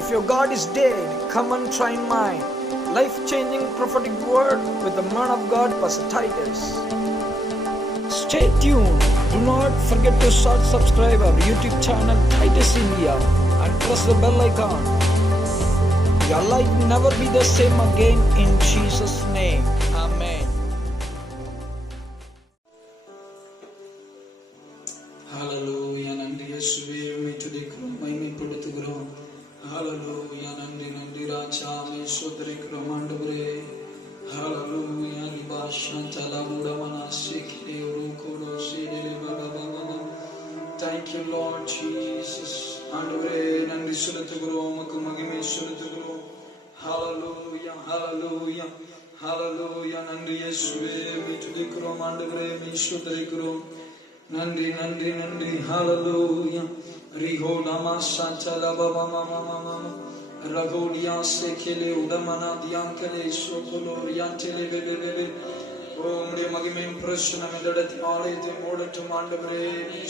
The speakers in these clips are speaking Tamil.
If your God is dead, come and try mine. Life-changing prophetic word with the man of God, Pastor Titus. Stay tuned. Do not forget to subscribe our YouTube channel Titus India and press the bell icon. Your life will never be the same again in Jesus' name. Amen. Hallelujah. நன்றி இயேசுவே, உம்மை துதிக்கிறோம், மகிமைப்படுத்துகிறோம். Hallelujah. நன்றி நன்றி ராஜா, உம்மை ஸ்தோத்திரிக்கிறோம் ஆண்டவரே. Hallelujah. ரிபாஷாந்தலா முடமனா சிக்கிலே உருகோடோ சீடலே பகவானா. Thank you Lord Jesus. ஆண்டவரே நன்றி செலுத்துகிறோம், உமக்கு மகிமை செலுத்துகிறோம். Hallelujah. Hallelujah. Hallelujah. நன்றி இயேசுவே, உம்மை துதிக்கிறோம் ஆண்டவரே, உம்மை ஸ்தோத்திரிக்கிறோம். நன்றி நன்றி நன்றி. ஹalleluya. ரிஹோடமா சந்தல பபா மமா மமா ரகோடியா செகலே உடமனா தியாங்கலே சோகலோ ரியாண்டலே பெபெபெ. ஓ உம்முடைய மகிமையின் பிரசன்னம் இந்த இடத்தில் ஆலயத்தை மூடட்டும் ஆண்டவரே,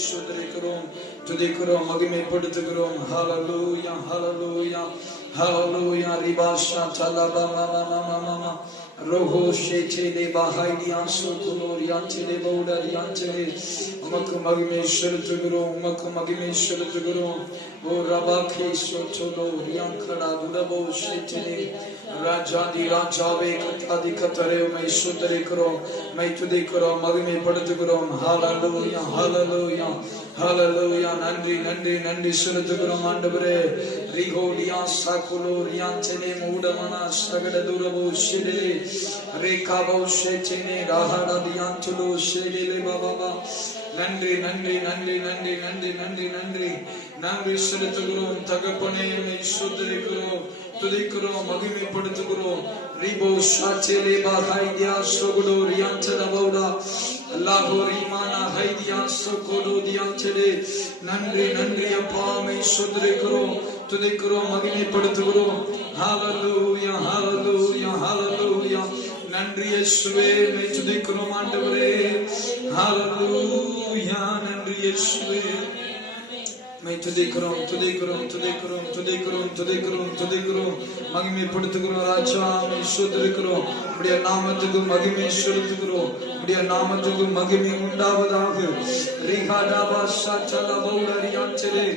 ஸ்தோத்திரிக்கிறோம், துதிக்கிறோம், மகிமைப்படுத்துகிறோம். ஹalleluya ஹalleluya ஹalleluya. ரிபாஷா தலபா மமா மமா மமா roho shechele bahaidiya sokoloriyanchele boudariyanchele. உமக்கு மகிமை செலுத்துகிறோம், உமக்கு மகிமை செலுத்துகிறோம். ஓ ரபாகே சோச்சலோ ரியாங்கடா துடபோ ஷெச்சலே. ராஜாதி ராஜாவே, கத்தாதி கத்தரே, உம்மை ஸ்தோத்திரிக்கிறோம், உம்மை துதிக்கிறோம், மகிமைப்படுத்துகிறோம். ஹalleluya ஹalleluya ஹalleluya. நன்றி நன்றி நன்றி செலுத்துகிறோம் ஆண்டவரே. ரிகோடியா சாக்குலோ ரியாஞ்சலே மூடமனா சகட துரபோ ஷெடலே ரேகாபோ ஷெச்சனே ராஹடா தியாஞ்சலோ ஷெடலே பாபா. நன்றி நன்றி நன்றி நன்றி நன்றி நன்றி நன்றி நன்றி செலுத்துகிறோம் தகப்பனே, உம்மை ஸ்தோத்திரிக்கிறோம், துதிக்கிறோம், மகிமைப்படுத்துகிறோம். ரிபோ ஷாச்சலே பாஹைதியா சோகுடோ ரியாஞ்சல பௌடா லாகோரிமானா ஹைதியா சோகோடோ தியாஞ்சலே. நன்றி நன்றி அப்பா, உம்மை ஸ்தோத்திரிக்கிறோம், துதிக்கிறோம், மகிமைப்படுத்துகிறோம். ஹalleluya ஹalleluya ஹalleluya. நன்றி இயேசுவே, உம்மை துதிக்கிறோம் ஆண்டவரே. ஹalleluya. நன்றி இயேசுவே, உம்மை துதிக்கிறோம் துதிக்கிறோம் துதிக்கிறோம் துதிக்கிறோம் துதிக்கிறோம் துதிக்கிறோம், மகிமைப்படுத்துகிறோம் ராஜா, உம்மை ஸ்தோத்திரிக்கிறோம். உம்முடைய நாமத்துக்கு மகிமை செலுத்துகிறோம், உம்முடைய நாமத்துக்கு மகிமை உண்டாவதாக. ரிஹாடாபா ஷாச்சலா பௌடரியாஞ்சலே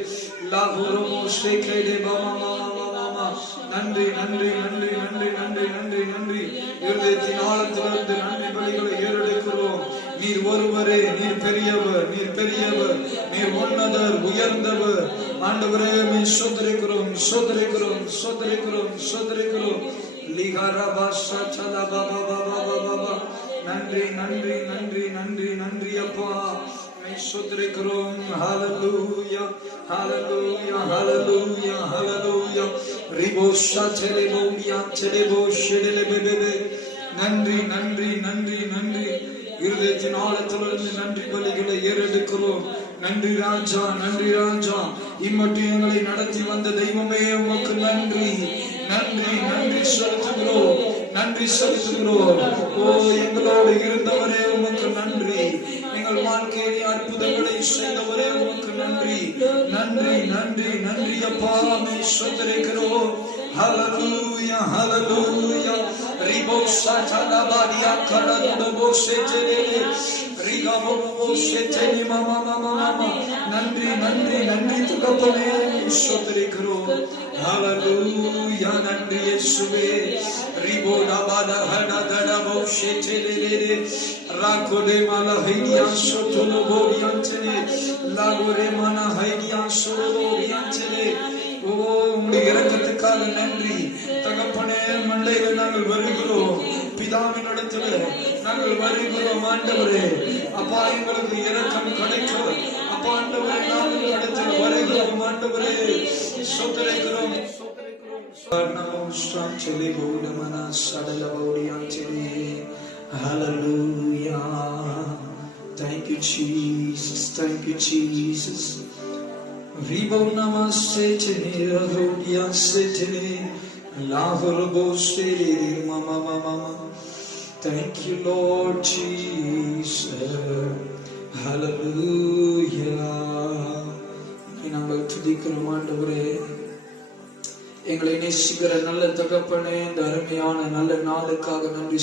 லாகோரமோ ஷேகேலே பாமா மாமா மாமா. நன்றி நன்றி நன்றி நன்றி நன்றி நன்றி நன்றி. இருதயத்தின் ஆழத்திலிருந்து நன்றி பலிகளை ஏறெடுக்கிறோம். நீர் ஒருவரே, நீர் பெரியவர், நீர் பெரியவர், நீர் உன்னதர், உயர்ந்தவர் ஆண்டவரே. உம்மை ஸ்தோத்திரிக்கிறோம் ஸ்தோத்திரிக்கிறோம் ஸ்தோத்திரிக்கிறோம் ஸ்தோத்திரிக்கிறோம். லிகரபா ஷாச்சலா பாபா பாபா பாபா. நன்றி நன்றி நன்றி நன்றி நன்றி அப்பா, உம்மை ஸ்தோத்திரிக்கிறோம். ஹalleluya ஹalleluya ஹalleluya ஹalleluya. ரிபோ ஷாச்சலே பௌடியாஞ்சலே போ ஷெடலே பெபெபெ. நன்றி நன்றி நன்றி நன்றி. இருதயத்தின் ஆழத்திலிருந்து நன்றி பலிகளை ஏறெடுக்கிறோம். நன்றி ராஜா, நன்றி ராஜா. இம்மட்டும் எங்களை நடத்தி வந்த தெய்வமே, உமக்கு நன்றி நன்றி நன்றி செலுத்துகிறோம், நன்றி செலுத்துகிறோம். ஓ எங்களோடு இருந்தவரே, உமக்கு நன்றி. எங்கள் வாழ்க்கையிலே அற்புதங்களை செய்தவரே, உமக்கு நன்றி நன்றி நன்றி நன்றி அப்பா, உம்மை ஸ்தோத்திரிக்கிறோம். ஹalleluya ஹalleluya. ரிபோ ஷாச்சலா பாடியா கடதுடபோ ஷெச்சலே ரிகாபோ ஷெச்சனி மாமா மாமா மாமா. நன்றி நன்றி நன்றி தகப்பனே, ஸ்தோத்திரிக்கிறோம். ஹalleluya. நன்றி இயேசுவே. ரிபோ டபாடா ஹடா தடபோ ஷெச்சலே ராகோலே மாலா ஹைடியா சோதோலோ போரியாஞ்சலே லாகோரே மானா ஹைடியா சோலோ ரியாஞ்சலே. ஓ உம்முடைய இரக்கத்துக்காக நன்றி தகப்பனே. மண்டையில நாங்கள் வருகிறோம், பிதாவின் இடத்துல நாங்கள் வருகிறோம் ஆண்டவரே. அப்பா எங்களுக்கு இரக்கம் கிடைக்கும் அப்பா ஆண்டவரே, நாங்கள் இடத்துல வருகிறோம் ஆண்டவரே, ஸ்தோத்திரிக்கிறோம் ஸ்தோத்திரிக்கிறோம். பௌடமனா சடல பௌடியாஞ்சலே. Hallelujah. Thank you Jesus, thank you Jesus. Ribo namasete rahodia sete lahorbo sete mama mama. Thank you Lord Jesus. Hallelujah. நாங்கள் துதிக்கிறோம் ஆண்டவரே. எங்களை நேசிக்கிற நல்ல தகப்பனே, இந்த அருமையான நல்ல நாளுக்காக நன்றி,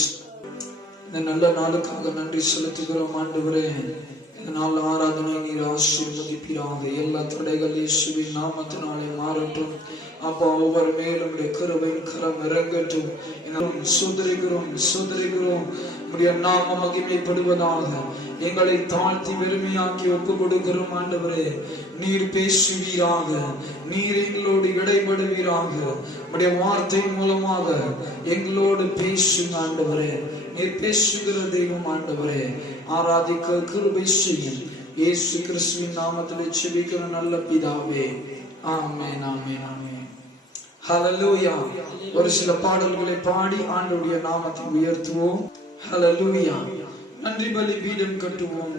இந்த நல்ல நாளுக்காக நன்றி செலுத்துகிறோம் ஆண்டவரே. இந்த நாள் ஆராதனை நீர் ஆசீர்வதிப்பீராக. எல்லா தடைகள் இயேசுவின் நாமத்தினாலே மாறட்டும். அப்பா, ஒவ்வொரு மேலும் கிருபையின் கரம் இறங்கட்டும். சுதரிகிறோம் உடைய நாம மகிமைப்படுவதாக. எங்களை தாழ்த்தி வெறுமையாக்கி ஒப்பு கொடுக்கிறோம் ஆண்டவரே. நீர் பேசுவீராக, நீர் எங்களோடு இடைபடுவீராக. உடைய வார்த்தை மூலமாக எங்களோடு பேசுங்க ஆண்டவரே. நீர் பேசுகிற தெய்வம் ஆண்டவரே. ஆராதிக்க கிருபை செய்யும். இயேசு கிறிஸ்துவின் நாமத்திலே ஜெபிக்கிற நல்ல பிதாவே, ஆமென், ஆமென், ஆமென். ஹல்லேலூயா. ஒரு சில பாடல்களை பாடி ஆண்டவருடைய நாமத்தை உயர்த்துவோம். ஹல்லேலூயா. நன்றி பலி பீடம் கட்டுவோம்.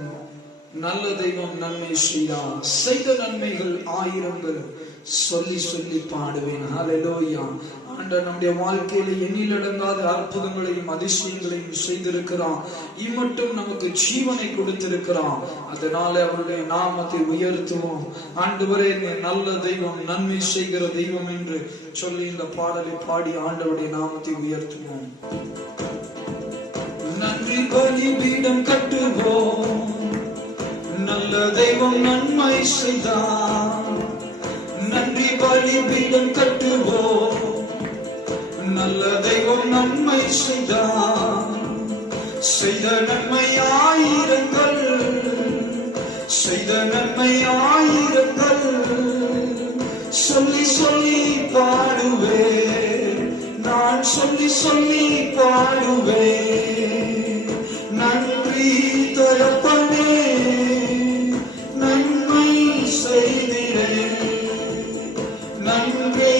நல்ல தெய்வம் நன்மை செய்தார், செய்த நன்மைகள் ஆயிரங்கள் சொல்லி சொல்லி பாடுவேன். ஹல்லேலூயா. ஆண்டவர் நம்முடைய வாழ்க்கையில எண்ணிலடங்காத அற்புதங்களையும் அதிசயங்களையும் செய்திருக்கிறான். இம்மட்டும் நமக்கு ஜீவனை கொடுத்திருக்கிறான். அதனால அவருடைய நாமத்தை உயர்த்துவோம். ஆண்டவரே, நல்ல தெய்வம், நன்மை செய்கிற தெய்வம் என்று சொல்லி இந்த பாடலை பாடி ஆண்டவருடைய நாமத்தை உயர்த்துவோம். நன்றி பலி பீடம் கட்டுவோம். நல்ல தெய்வம் நன்மை செய்தார். நன்றி பலி பீடம் கட்டுவோம். நல்ல தெய்வம் நன்மை செய்தார். செய்த நன்மை ஆயிரங்கள், செய்த நன்மை ஆயிரங்கள் சொல்லி சொல்லி பாடுவேன். நான் சொல்லி சொல்லி பாடுவேன். நன்றி தகப்பனே, நன்மை செய்திரே. நன்றி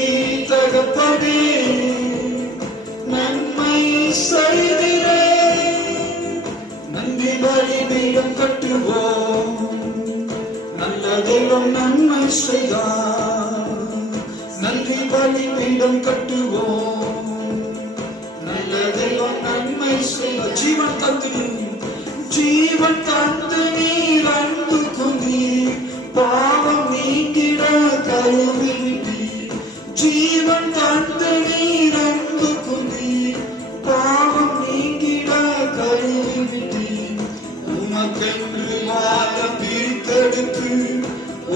தகப்பனே, நன்மை செய்திரே. நன்றி பலி பீடம் கட்டுவோம். நல்ல தெய்வம் நன்மை செய்தார். நன்றி பலி பீடம் கட்டுவோம். நல்ல தெய்வம் நன்மை செய்தார். ஜீவன் தந்து ஜீவன் தந்து நீர் அன்பு குந்தி பாவம் நீக்கிட கருவிட்டி. ஜீவன் தந்து நீர் அன்பு குந்தி பாவம் நீக்கிட கருவிட்டி. உமக்கென்று வாழ பிரித்தெடுத்து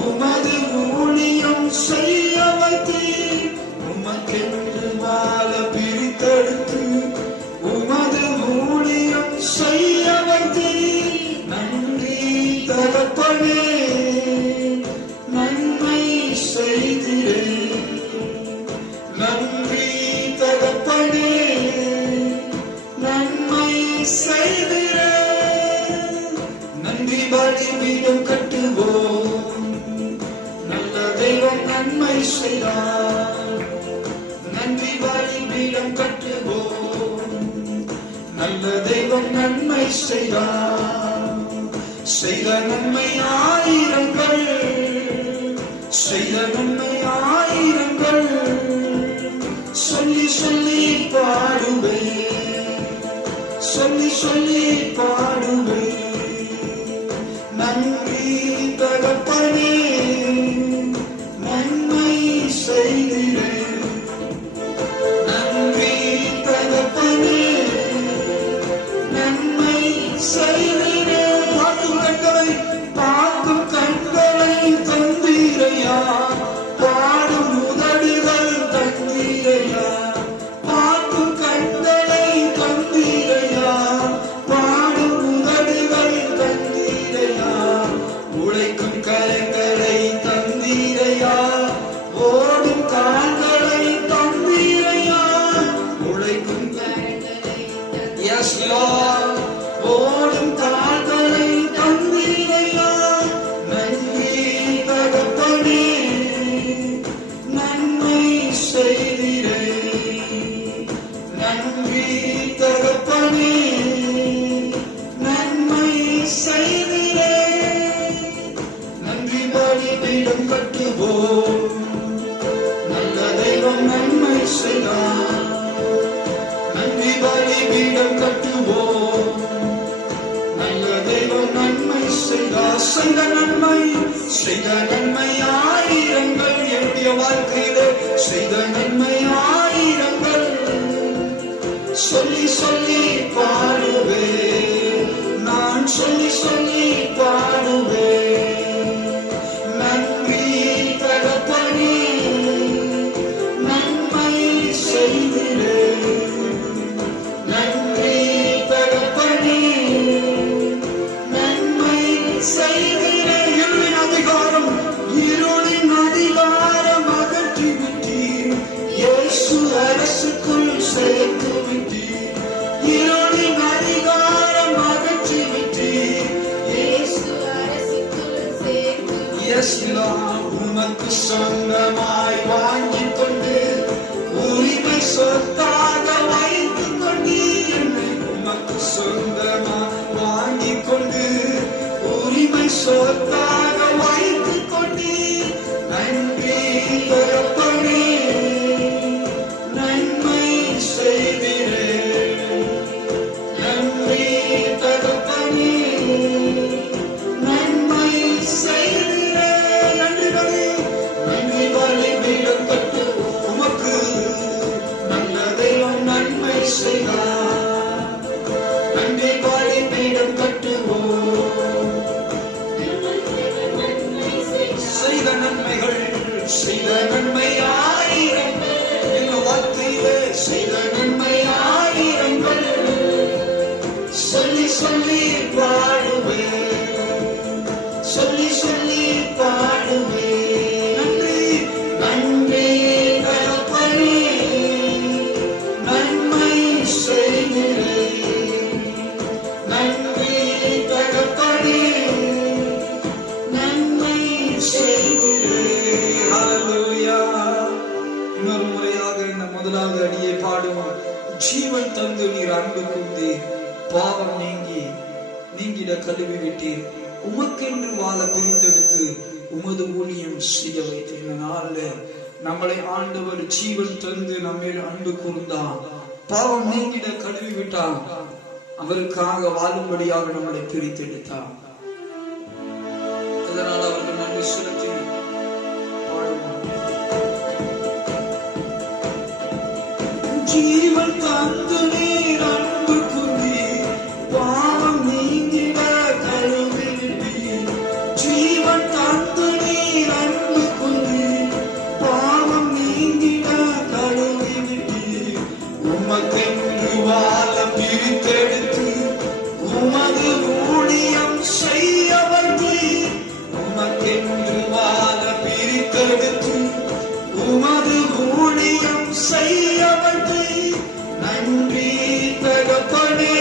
உமது ஊழியம் செய்ய வைத்தீர். உமக்கென்று வாழ பிரித்தெடுத்து உமது ஊழியம் செய்ய வைத்தீர். நன்றி தகப்பனே, நன்மை செய்திரே. நன்றி தகப்பனே, நன்மை செய்திரே. நன்றி பலி பீடம் கட்டுவோம். நல்ல தெய்வம் நன்மை செய்தார். நன்றி பலி பீடம் கட்டுவோம். நல்ல தெய்வம் நன்மை செய்தார். செய்த நன்மை ஆயிரங்கள், செய்த நன்மை ஆயிரங்கள் சொல்லி சொல்லி பாடுவேன். சொல்லி சொல்லி பாடுவேன். நன்றி தகப்பனே, நன்மை செய்திரே. நன்றி தகப்பனே, நன்மை செய்திரே. பார்க்கும் கண்களை, பார்க்கும் கண்களை தந்தீரையா. பாடும் உதடுகள் தந்தீரையா. பார்க்கும் கண்களை தந்தீரையா. பாடும் உதடுகள் தந்தீரையா. உழைக்கும் கரங்களை தந்தீரையா. ஓடும் கால்களை தந்தீரையா. உழைக்கும் Yes, Lord. ஓடும் கால்களை தந்தீரையா. நன்றி தகப்பனே, நன்மை செய்திரே. நன்றி தகப்பனே, நன்மை செய்திரே. நன்றி பலி பீடம் கட்டுவோம். நல்ல தெய்வம் நன்மை செய்தார். நன்றி பலி பீடம் கட்டுவோம். நல்ல தெய்வம் நன்மை செய்தார். செய்த நன்மை, செய்த நன்மை ஆயிரங்கள் என்னுடைய என்னுடைய வாழ்க்கையிலே செய்த நன்மையாயிரங்கள் சொல்லி சொல்லி பாடுவே, நான் சொல்லி சொல்லி பாடுவே. நன்றி தகப்பனே, நன்மை செய்கிறே. நன்றி தகப்பனே, நன்மை செய்கிறே. இருளின் அதிகாரம், இருளின் அதிகாரம் அகற்றி விட்டீர். இயேசு அரசுக்குள் சேர்த்து விட்டீர். இருளின் அதிகாரம் அகற்றி விட்டீர். இயேசு அரசுக்குள் சேர்த்து. Yes, Lord, உமக்கு சொந்தமாய் வாங்கிக் கொண்டு உரிமை சொத்தாக வைத்துக் கொண்டீர். என்னை உமக்கு சொந்தமாய் வாங்கிக் கொண்டு உரிமை சொத்தாக வைத்துக் கொண்டீர். நன்றி தகப்பனே, நன்மை செய்கிறே. நன்றி தகப்பனே, நன்மை செய்கிறே. நன்றி பலி, நன்றி பலி பீடம் கட்டு உமக்கு நல்ல தெய்வம் நன்மை செய்தார். நன்றி பலி பீடம் கட்டுவோம். செய்த நன்மைகள், செய்த நன்மையாயிரங்கள், என் வாழ்க்கையிலே செய்த நன்மையாயிரங்கள் சொல்லி சொல்லி பாடுவே, சொல்லி சொல்லி பாடுவே. நன்றி நன்றி தகப்பனே, நன்மை செய்கிறே. நன்றி தகப்பனே, நன்மை செய்கிறே. ஹல்லேலூயா. இன்னொரு முறையாக இந்த முதலாவது அடியை பாடுவோம். ஜீவன் தந்து நீர் அன்பு கூர்ந்து பாவம் நீங்கிட கழுவி விட்டீர். உமக்கென்று வாழ பிரித்தெடுத்து உமது ஊழியம் செய்ய வைத்த இந்த நாள்ல நம்மளை ஆண்டவர் ஜீவன் தந்து நம்மேல் அன்பு கூர்ந்தார். பாவம் நீங்கிட கழுவி விட்டார். அவருக்காக வாழும்படியாக நம்மளை பிரித்தெடுத்தார். அதனால் அவர்கள் நன்றி செலுத்தி பாடுவோம். ஜீவன் தந்து நீர் அன்பு கூர்ந்தீர், பாவம் நீங்கிட கழுவி விட்டீர். ஜீவன் தந்து நீர் அன்பு கூர்ந்தீர், பாவம் நீங்கிட கழுவி விட்டீர். உமக்கென்று வாழ பிரித்தெடுத்து உமது ஊழியம் செய்ய வைத்தீர். உமக்கென்று வாழ பிரித்தெடுத்து உமது ஊழியம் செய்ய வைத்தீர். நன்றி தகப்பனே,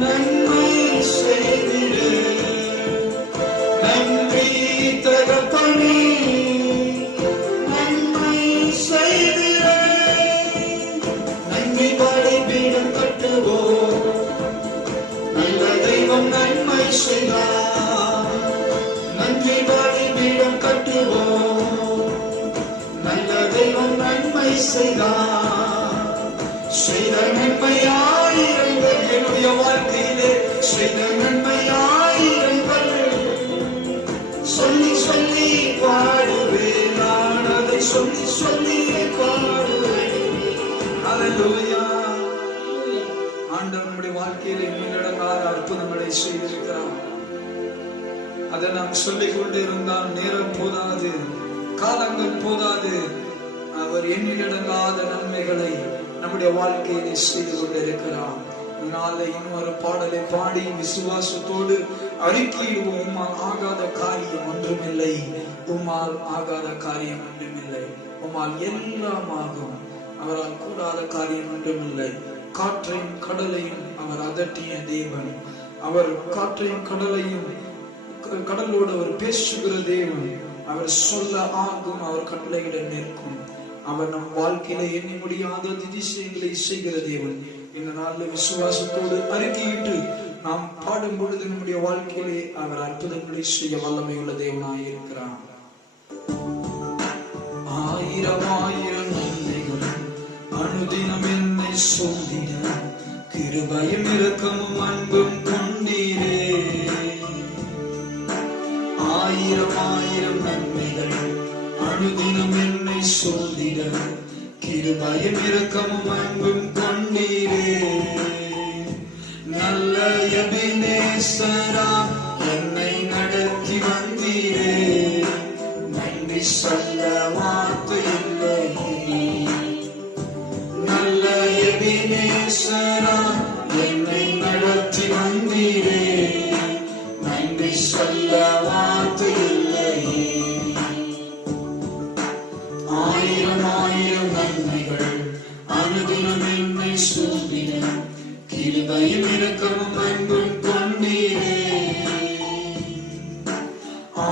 நன்மை செய்கிறே. நன்றி தகப்பனே, நன்மை செய்கிறே. நன்றி பலி பீடம் கட்டுவோம். நல்ல தெய்வம் நன்மை செய்தார். நன்றி பலி பீடம் கட்டுவோம். நல்ல தெய்வம் நன்மை செய்தார். செய்த நன்மையாயிரங்கள், என்னுடைய வாழ்க்கையிலே செய்த நன்மையாயிரங்கள் சொல்லி சொல்லி பாடுவேன். நான் அதை சொல்லி சொல்லி பாடுவேன். ஹல்லேலூயா. ஆண்டவர் நம்முடைய வாழ்க்கையிலே எண்ணிலடங்காத அற்புதங்களை செய்திருக்கிறார். அதை நாம் சொல்லிக் கொண்டே இருந்தால் நேரம் போதாது, காலங்கள் போதாது. அவர் எண்ணிலடங்காத நன்மைகளை நம்முடைய வாழ்க்கையிலே செய்து கொண்டிருக்கிறார். இதனால இன்னொரு பாடலை பாடி விசுவாசத்தோடு அறிக்கையிடுவோம். உம்மால் ஆகாத காரியம் ஒன்றுமில்லை, உம்மால் ஆகாத காரியம் ஒன்றுமில்லை. உம்மால் எல்லாம் ஆகும், அவரால் கூடாத காரியம் ஒன்றுமில்லை. காற்றையும் கடலையும் அவர் அதட்டிய தேவன். அவர் காற்றையும் கடலையும், கடலோடு அவர் பேசுகிற தேவன். அவர் சொல்ல ஆகும், அவர் கட்டளையிட நிற்கும். அவர் நம் வாழ்க்கையில எண்ணி முடியாத அதிசயங்களை செய்கிற தேவன். இந்த நாள்ல விசுவாசத்தோடு அறிக்கையிட்டு நாம் பாடும் பொழுது நம்முடைய வாழ்க்கையிலே அவர் அற்புதங்களை செய்ய வல்லமையுள்ள தேவனாய் இருக்கிறார். ஆயிரம் ஆயிரம் நன்மைகள் அனுதினம் என்னை சூழ்ந்திட கிருபையும் இரக்கமும் அன்பும் கொண்டீரே. ஆயிரம் ஆயிரம் நன்மைகள் அனுதினம் என்னை சோதிட கிருபையும் இரக்கமும் அன்பும் கொண்டீரே. நல்ல எபினேசரா என்னை நடத்தி வந்தீரே. நன்றி சொல்ல வார்த்தை இல்லை. நல்ல எபினேசரா என்னை நடத்தி வந்தீரே. நன்றி சொல்ல வார்த்தை இல்லை. ஆயிரம் ஆயிரம் நன்மைகள் அனுதினம் என்னை சூழ்ந்திட கிருபையும் இரக்கமும் அன்பும் கொண்டீரே.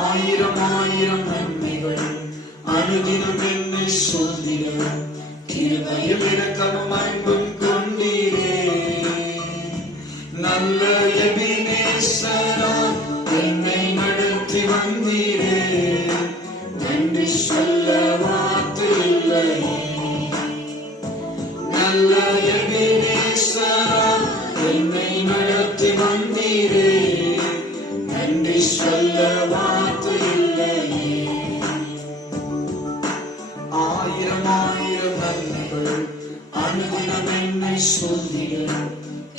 ஆயிரம் ஆயிரம் நன்மைகள் அனுதினம் என்னை சூழ்ந்திட கிருபையும் இரக்கமும் அன்பும் கொண்டீரே. நல்ல எபினேசரா என்னை நடத்தி வந்தீரே. நன்றி சொல்ல வார்த்தை இல்லை. நல்ல எபினேசரா என்னை நடத்தி வந்தீரே. நன்றி சொல்ல வார்த்தை இல்லை. ஆயிரம் ஆயிரம் நன்மைகள் அனுதினம் என்னை சூழ்ந்திட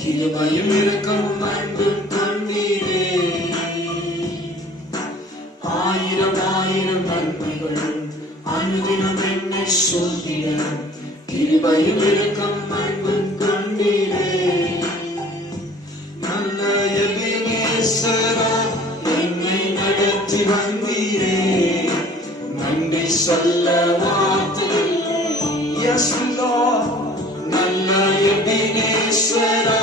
கிருபையும் இரக்கமும் அன்பும் கொண்டீரே. ஆயிரம் ஆயிரம் நன்மைகள் அனுதினம் என்னை சூழ்ந்திட கிருபையும் இரக்கமும் அன்பும் கொண்டீரே. நல்ல எபினேசரா என்னை நடத்தி வந்தீரே. நன்றி சொல்ல வார்த்தை. Yes Lord. நல்ல எபினேசரா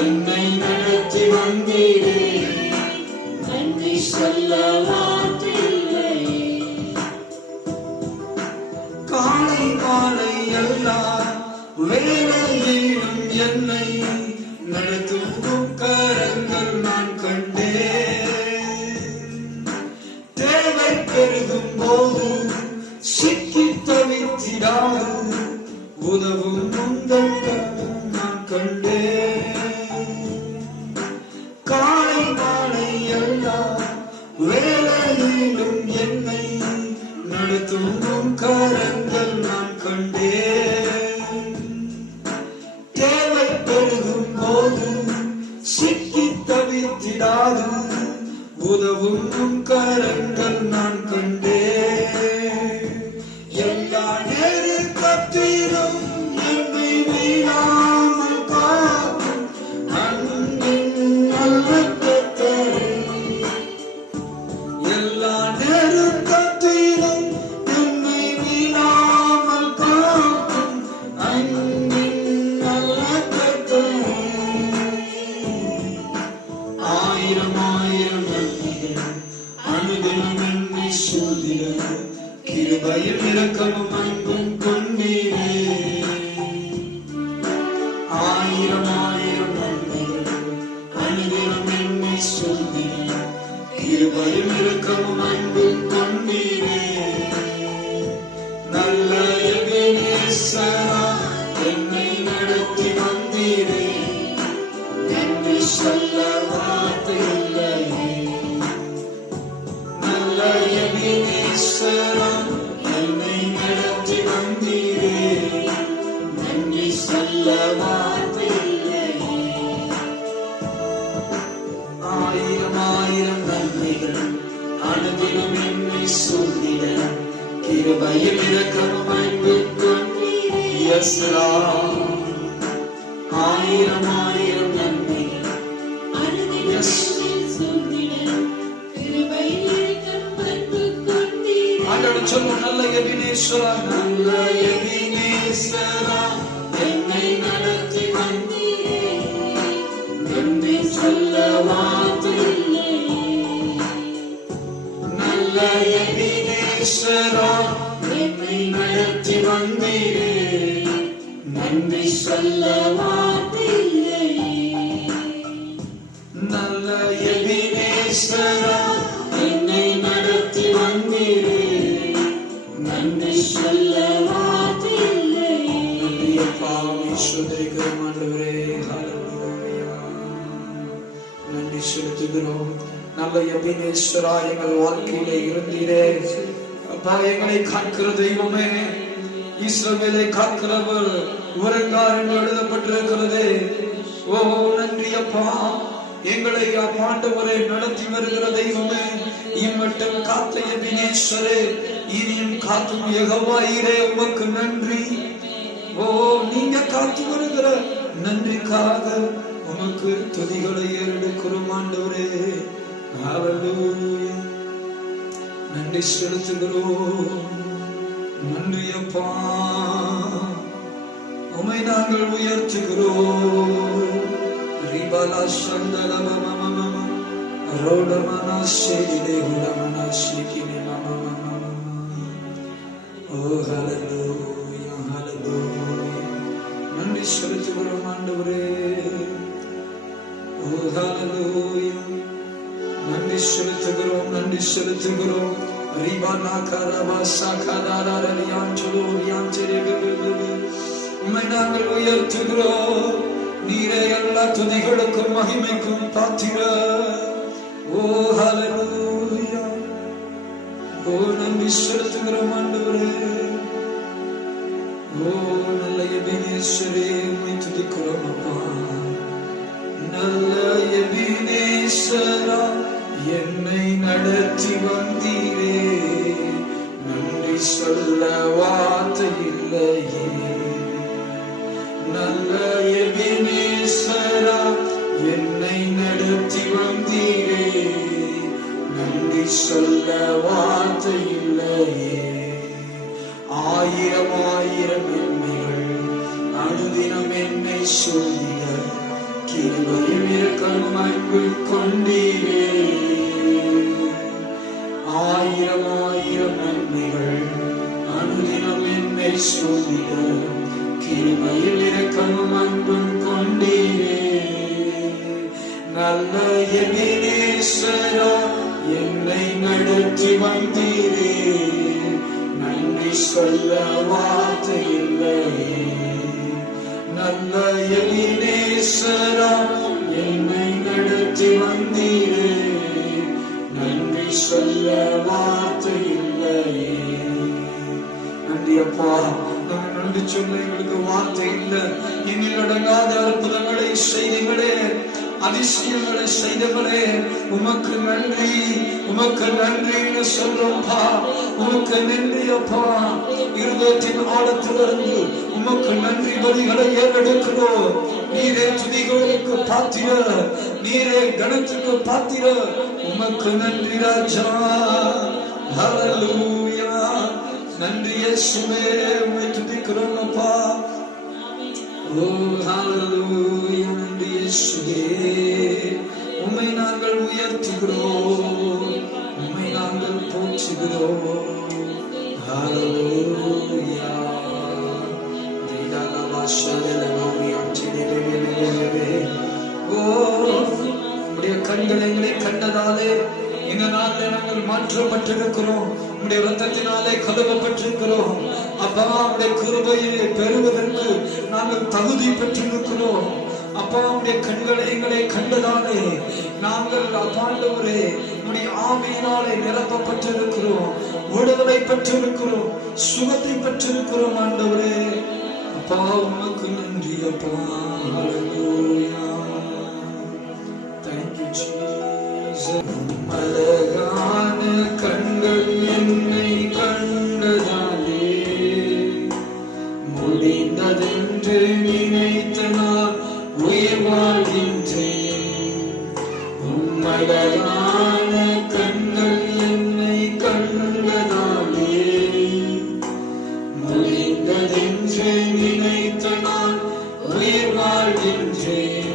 என்னை நடத்தி வந்தீரே. நன்றி சொல்ல வார்த்தை இல்லை. காலை மாலை எல்லா வேளையிலும் என்னை நடத்தும் கரங்கள் நான் கண்டேன். தேவை பெருகும் போது சிக்கி தவித்திடாது உதவும் உங்கள் கரம் நான் கண்டேன். காலை மாலை எல்லா வேளையிலும் என்னை நடத்தும் கரங்கள் நான் கண்டேன். தேவை பெருகும் போது சிக்கி தவித்திடாது உதவும் கரங்கள் நான் கண்டேன். எல்லா நெருக்கத்திலும் என்னை வீழாமல் காக்கும் அன்பின் நல்ல கர்த்தரே. எல்லா நெருக்கத்திலும் என்னை வீழாமல் காக்கும் அன்பின் நல்ல கர்த்தரே. ஆயிரம் ஆயிரம் நன்மைகள் அனுதினம் என்னை சூழ்ந்திட கிருபையும் இரக்கமும் அன்பும் கொண்டீரே. ஆயிரம் ஆயிரம் நன்மைகள் அனுதினம் என்னை சூழ்ந்திட கிருபையும் இரக்கமும் அன்பும் கொண்டீரே. நல்ல எபினேசரா என்னை நடத்தி வந்தீரே. நன்றி சொல்ல வார்த்தை இல்லை. நல்ல எபினேசரா என்னை நடத்தி வந்தீரே. நன்றி சொல்ல வார்த்தை இல்லை. ஆயிரம் ஆயிரம் நன்மைகள் அனுதினம் என்னை சூழ்ந்திட கிருபையும் இரக்கமும் அன்பும் கொண்டீரே. Yes Lord. ஆயிரம் ஆயிரம் நன்மைகள் அனுதினம் என்னை சூழ்ந்திட கிருபையும் இரக்கமும் அன்பும் கொண்டீரே. ஆண்டவர் சொல்லும் நல்ல எபினேசரா. நல்ல எபினேசரா என்னை நடத்தி வந்தீரே. நன்றி சொல்ல வார்த்தை இல்லை. நல்ல எபினேசரா என்னை நடத்தி வந்தீரே. நன்றி சொல்ல வார்த்தை இல்லை. நல்ல எபினேசரா என்னை நடத்தி வந்தீரே. நன்றி சொல்ல வார்த்தை இல்லை. நன்றி செலுத்துகிறோம். நல்ல எபினேசரா எங்கள் வாழ்க்கையிலே இருந்தீரே. அப்பா எங்களை காக்கிற தெய்வமே, இஸ்ரவேலை காக்கிறவர் உறங்கார் என்று எழுதப்பட்டிருக்கிறதே. ஓ நன்றி அப்பா, எங்களை ஆண்டவரே நடத்தி வருகிற தெய்வமே, இம்மட்டும் காத்த எபினேஸ்வரே, இனியும் காக்கும் யெகோவா ஈரே, உமக்கு நன்றி. ஓ நீங்க காத்து வருகிற நன்றிக்காக உமக்கு துதிகளை ஏறெடுக்கிறோம் ஆண்டவரே. ஹல்லேலூயா, நன்றி செலுத்துகிறோம். நன்றி அப்பா, உம்மை நாங்கள் உயர்த்துகிறோம். ரிபலா சந்தலமமமம ரோடமனா சேதிலே உலமனா சிகினே மமமமம. ஓ ஹல்லேலூயா, ஹல்லேலூயா, நன்றி செலுத்துகிறோம் ஆண்டவரே. ஓ ஹல்லேலூயா, நன்றி செலுத்துகிறோம், நன்றி செலுத்துகிறோம். ரிபானா கரபா சகதாரரியான் சுலோரியான் செரிபெபெபெ உம்மை நாங்கள் உயர்த்துகிறோம். நீரே எல்லா துதிகளுக்கும் மகிமைக்கும் பாத்திர. ஓ ஹல்லேலூயா, ஓ நன்றி செலுத்துகிறோம் ஆண்டவரே. ஓ நல்ல எபினேசரே, உம்மை துதிக்கிறோம் அப்பா. நல்ல எபினேசரா, என்னை நடத்தி வந்தீரே, நன்றி சொல்ல வார்த்தை இல்லையே. நல்ல எபினேசரா, என்னை நடத்தி வந்தீரே, நன்றி சொல்ல வார்த்தை இல்லையே. ஆயிரம் ஆயிரம் நன்மைகள் அனுதினம் என்னை சொல்லிட, கிருபையும் இரக்கமும் அன்பும் கொண்டீரே. ஆயிரம் ஆயிரம் நன்மைகள் அனுதினம் என்னை சொல்லிட, கிருபையும் இரக்கமும் அன்பும் கொண்டீரே. நல்ல எபினேசரா, என்னை நடத்தி வந்தீரே, நன்றி சொல்ல வார்த்தை இல்லையே. நல்ல எபினேசரா, என்னை நடத்தி வந்தீரே, நன்றி சொல்ல வார்த்தை இல்லையே. நன்றி அப்பா, நாங்கள் நன்றி சொல்ல எங்களுக்கு வார்த்தை இல்லை. இன்னில் அடங்காத அற்புதங்களை செய்தீங்களே, அதிசயங்களை செய்தவரே, உமக்கு நன்றி, உமக்கு நன்றின்னு சொல்றோம்ப்பா. உமக்கு நன்றி அப்பா. இருதயத்தின் ஆழத்திலிருந்து உமக்கு நன்றி பலிகளை ஏறெடுக்கிறோம். நீரே துதிகளுக்கு பாத்திர, நீரே கணத்துக்கு பாத்திர. உமக்கு நன்றி ராஜா. ஹல்லேலூயா, நன்றி இயேசுவே, உம்மை துதிக்கிறோம் அப்பா. ஓ ஹல்லேலூயா, நன்றி இயேசுவே, உம்மை நாங்கள் உயர்த்துகிறோம், உம்மை நாங்கள் போற்றுகிறோம். ஹல்லேலூயா, ஓ உம்முடைய கண்கள் எங்களை கண்டதாலே இந்த நாளில் நாங்கள் மாற்றப்பட்டிருக்கிறோம். உம்முடைய இரத்தத்தினாலே கழுவப்பட்டிருக்கிறோம். அப்பா, உம்முடைய கிருபையை பெறுவதற்கு நாங்கள் தகுதி பெற்றிருக்கிறோம். அப்பா, உம்முடைய கண்களை எங்களை கண்டதாலே நாங்கள் ஆண்டவரே உம்முடைய ஆவியினாலே நிரப்பப்பட்டிருக்கிறோம். விடுதலை பெற்றிருக்கிறோம், சுகத்தை பெற்றிருக்கிறோம் ஆண்டவரே. அப்பா, உமக்கு நன்றி அப்பா. ஹல்லேலூயா, thank you Jesus. அழகான கண்கள் என்னை கண்டதாலே முடிந்ததென்று நினைத்த நான் உயிர் வாழ்கின்றேன். அழகான கண்கள் என்னை கண்டதாலே முடிந்ததென்று நினைத்த நான் உயிர் வாழ்கின்றேன்.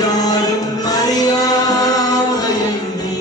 யாரும் அறியாத என்னை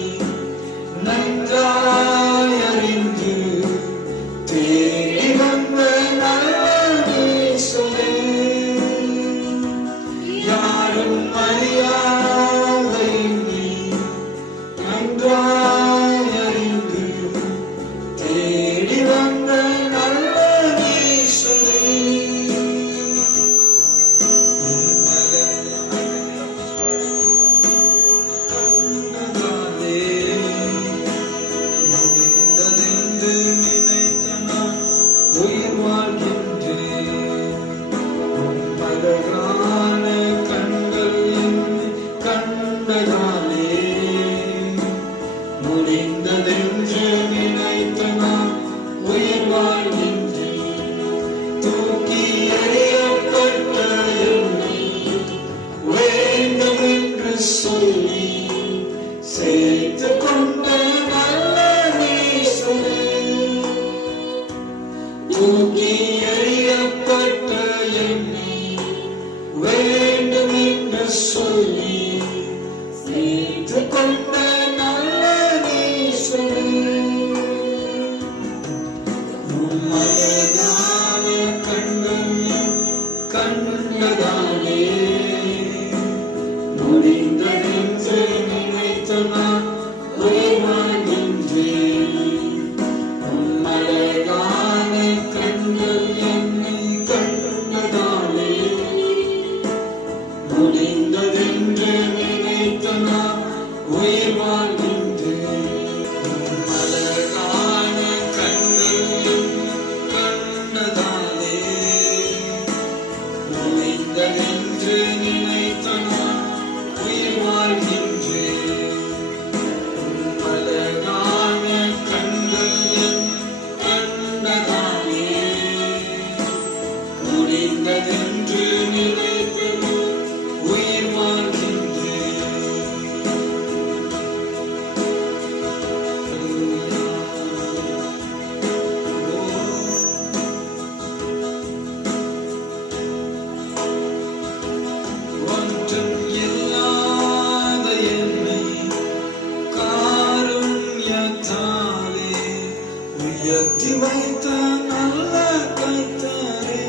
சொல்லி சேர்த்து கொண்ட நல்ல நேசரே, தூக்கி எறியப்பட்ட என்னை வேண்டும் என்று சொல்லி சேர்த்து கொண்ட நல்ல நேசரே, உம்மழகான கண்கள் கண்டதாலே முடிந்ததென்று நினைத்த நான் ஓய்வாகின்றேன். உம்மழகான கண்கள் என்னை கண்டதாலே முடிந்ததென்று நினைத்த நான் உயிர் வாழ்கின்றேன். உம்மழகான கண்கள் கண்டதாலே முடிந்ததென்று நினைத்த நான் உயிர் வாழ்கின்றேன். உம்மழகான கண்கள் கண்டதாலே முடிந்ததென்று நினைத்த நான் உயிர் வாழ்கின்றேன். ஒன்றும் இல்லாத என்னை காருண்யத்தாலே உயர்த்தி வைத்த நல்ல கர்த்தரே,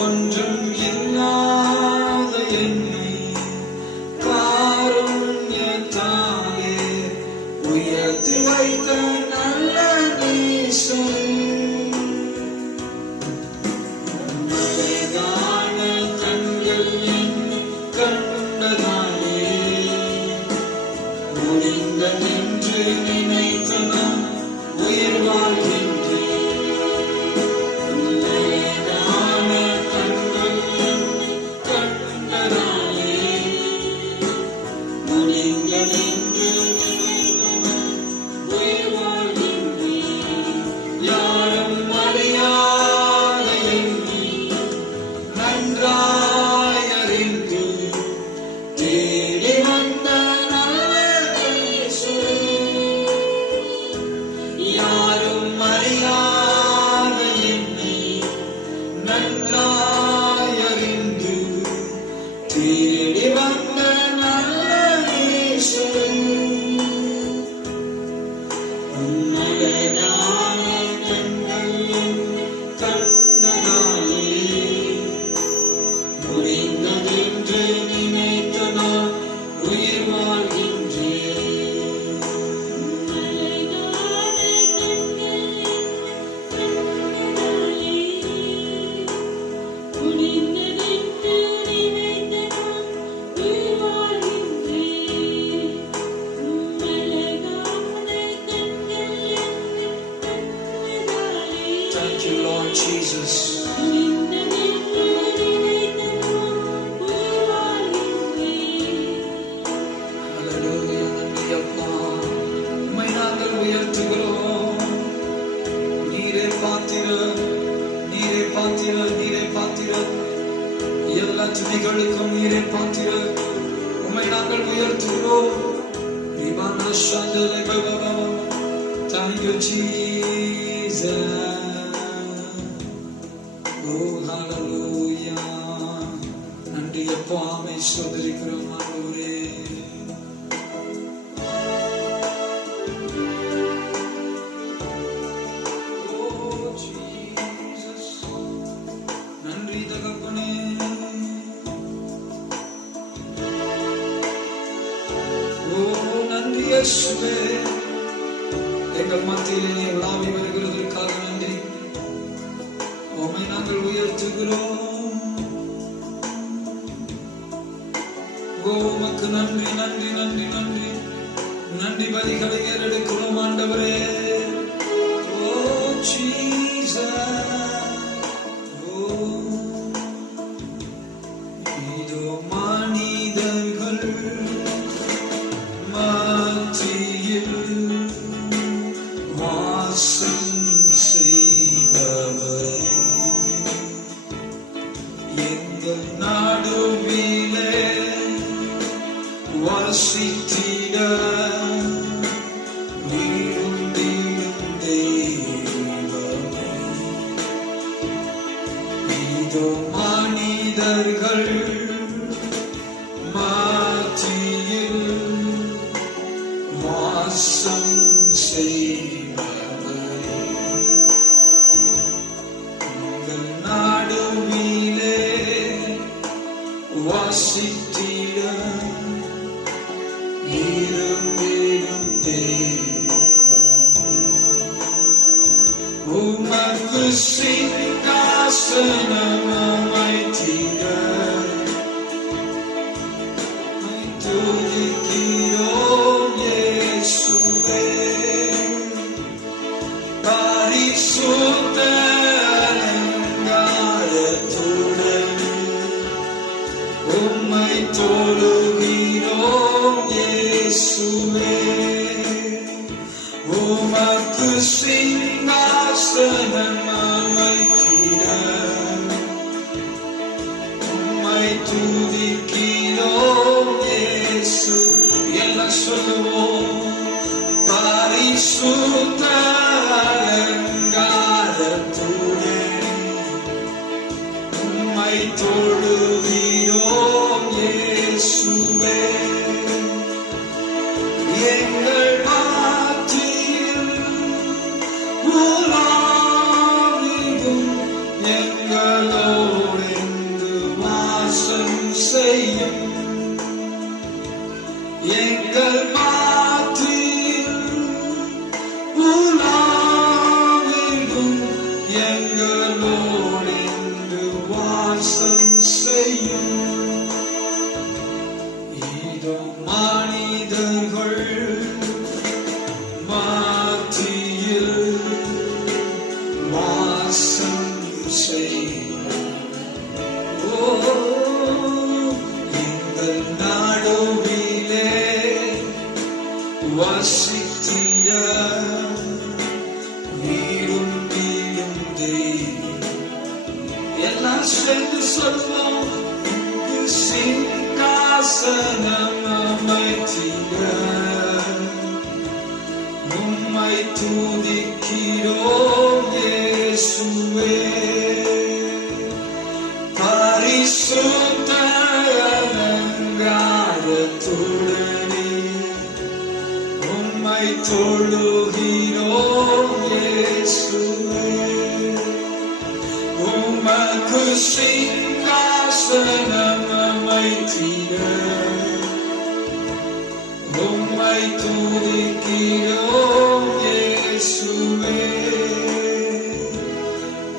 ஒன்றும் இல்லாத என்னை காருண்யத்தாலே உயர்த்தி வைத்த நல்ல நேசரே, உம்மழகான கண்கள் என்னை கண்டதாலே முடிந்ததென்று நினைத்த நான் உயிர் வாழ்கின்றேன். உம்மழகான கண்கள் என்னை கண்டதாலே முடிந்ததென்று நினைத்த நான் உயிர் வாழ்கின்றேன். யாரும் அறியாத என்னை நன்றாய் அறிந்து தேடி வந்த நல்ல நேசரே, யாரும் அறியாத என்னை நன்றாய் அறிந்து தேடி வந்த நல்ல நேசரே, உம்மழகான கண்கள் என்னை கண்டதாலே முடிந்ததென்று நினைத்த நான் உயிர் வாழ்கின்றேன். உம்மழகான கண்கள் கண்டதாலே முடிந்ததென்று நினைத்த நான் உயிர் வாழ்கின்றேன். உம்மழகான கண்கள் கண்டதாலே Thank you, Lord Jesus. முடிந்ததென்று நினைத்த நான் உயிர் வாழ்கின்றேன். Hallelujah. நன்றி அப்பா. உம்மை நாங்கள் உயர்த்துகிறோம். நீரே பாத்திரர், நீரே பாத்திரர், நீரே பாத்திரர். எல்லா துணிகளுக்கும் நீரே பாத்திரர். உம்மை நாங்கள் உயர்த்துகிறோம். விமான சாந்தலை பகவா. Thank you, Jesus. Oh, hallelujah. நன்றி அப்பா. ஆமை ஸ்தோத்திரிக்கிறோம் ஆண்டவரே. Oh, Jesus. நன்றி தகப்பனே. Oh, நன்றி இயேசுவே. எங்கள் மத்தியிலே நீ உலாவி வருகிறதற்காக நன்றி. உம்மை நாங்கள் உயர்த்துகிறோம். ஓ, உமக்கு நன்றி, நன்றி, நன்றி, நன்றி. நன்றி பலிகளை ஏறெடுக்கிறோம் ஆண்டவரே. ஓ, Jesus. ஓ, இதோ மனிதர்கள் மத்தியில் வாசம் செய்தவரே, எங்கள் நடுவிலே இதோ மனிதர்கள் மத்தியில் வாசம் செய்பவரே, உங்கள் நடுவிலே வாசித்திட இருந்திடும் தேவனே, உமக்கு சிங்காசனம் அமைத்திட துதிக்கிறோம் இயேசுவே. பரிசுத்த அலங்காரத்துடன் உம்மை தொழுகிறோம் இயேசுவே. உமக்கு சிங்காசனம் அமைத்திட உம்மை துதிக்கிறோம் இயேசு. எல்லாம் சொல்லுவோம். பரிசுத்த அலங்காரத்துடன் உம்மை தொழுகிறோம் இயேசுவே. எங்கள் மத்தியில் உலாவிடும் எங்களோடு வாசம் செய்யும். எங்கள் மத்தியில் உலாவிடும் எங்களோடு வாசம் செய்யும். இதோ மனிதர்கள் மத்தியில் வாசம் செய்யும். எங்கள் நடுவிலே வசித்திட விரும்பியும் தெய்வம். எல்லாம் சேர்ந்து சொல்வோம். இங்கு சிங்காசனம் அமைத்திட உம்மை துதிக்கிறோம் இயேசுவே. பரிசுத்த அலங்காரத்துடனே உம்மை தொழுகிறோம் இயேசுவே. உமக்கு சிங்காசனம் அமைத்திட உம்மை துதிக்கிறோம் இயேசுவே.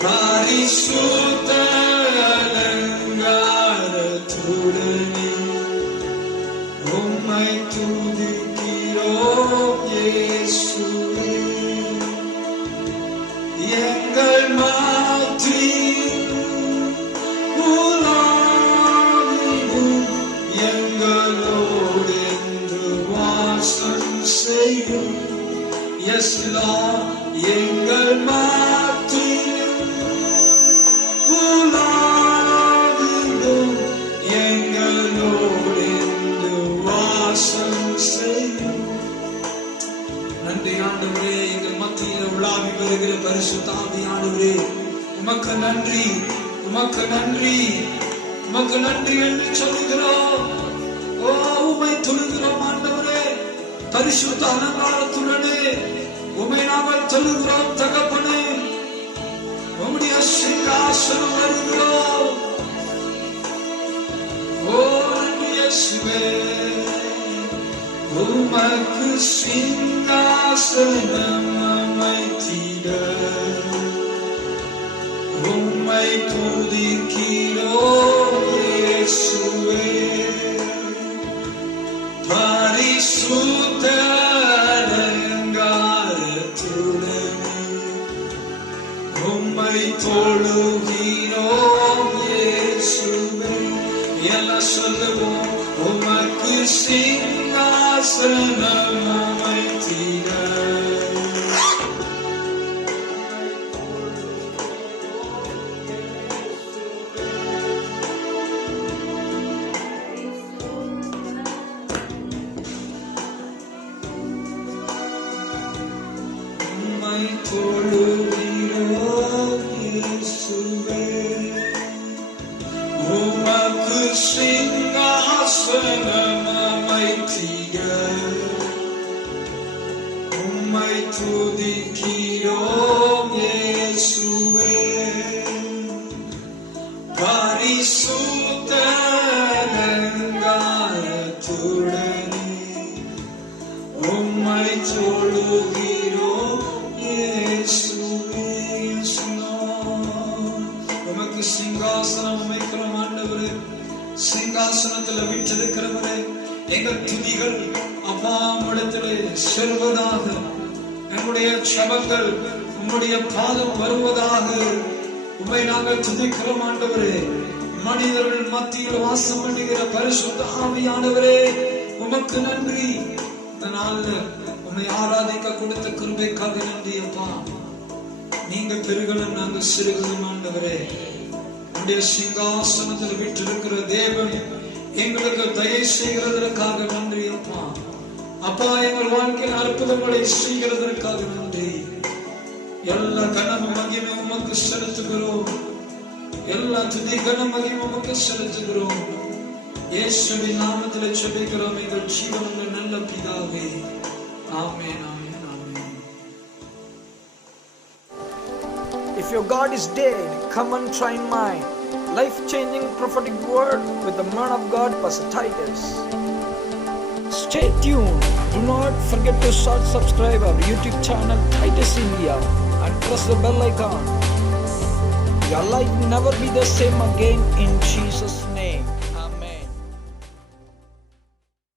பரிசுத்த அலங்காரத்துடனே உம்மை துதிக்கிறோம் இயேசுவே. எங்கள் மத்தியில் உலாவிடும் எங்களோடு வாசம் செய்யும். Yes, Lord. எங்கள் மத்தியில் உலாவிடும் எங்களோடு வாசம் செய்யும். நன்றி ஆண்டவரே. எங்கள் மத்தியில் உலாவி வருகிற பரிசுத்த ஆவியானவரே, உமக்கு நன்றி, உமக்கு நன்றி, உமக்கு நன்றி என்று சொல்லுகிறோம். ஓ, உம்மை தொழுகிறோம் ஆண்டவரே. பரிசுத்த அலங்காரத்துடனே உம்மை நாங்கள் தொழுகிறோம் தகப்பனே. உம்முடைய சிங்காசனம் வருகிறோம். ஓ, நன்றி இயேசுவே. உமக்கு சிங்காசனம் அமைத்திட உம்மை துதிக்கிறோம் இயேசுவே. பரிசுத்த அலங்காரத்துடனே உம்மை தொழுகிறோம் இயேசுவே. எல்லாம் சொல்லுவோம். உமக்கு சிங்காசனம் அமைத்திட உம்மை தொழுகிறோம் இயேசுவே. சிங்காசனத்துல வீற்றிருக்கிறவரே, எங்கள் துதிகள் அப்பா உம்மிடத்திலே செல்வதாக, நம்முடைய ஜெபங்கள் உம்முடைய பாதம் வருவதாக. உம்மை நாங்கள் துதிக்கிறோம் ஆண்டவரே. மனிதர்கள் மத்தியில் வாசம் பண்ணுகிற பரிசுத்த ஆவியானவரே, உமக்கு நன்றி. இந்த நாள்ல உம்மை ஆராதிக்க கொடுத்த கிருபைக்காக நன்றி அப்பா. நீங்க பெருகணும், நாங்கள் சிறுகணும் ஆண்டவரே. உடைய சிங்காசனத்தில் வீற்றிருக்கிற தேவன் எங்களுக்கு தயை செய்கிறதற்காக நன்றி அப்பா. அப்பா, எங்கள் வாழ்க்கையில் அற்புதங்களை செய்கிறதற்காக நன்றி. எல்லா கனமும் மகிமை உமக்கு செலுத்துகிறோம். எல்லா துதி கனம் மகிமை உமக்கு செலுத்துகிறோம். இயேசுவின் நாமத்தில் ஜெபிக்கிறோம் எங்கள் ஜீவனுள்ள நல்ல பிதாவே. ஆமென், ஆமென், ஆமென். If your God is dead, come and try mine. Life-changing prophetic word with the man of God, Pastor Titus. Stay tuned. Do not forget to subscribe our YouTube channel Titus India and press the bell icon. Your life never be the same again in Jesus' name.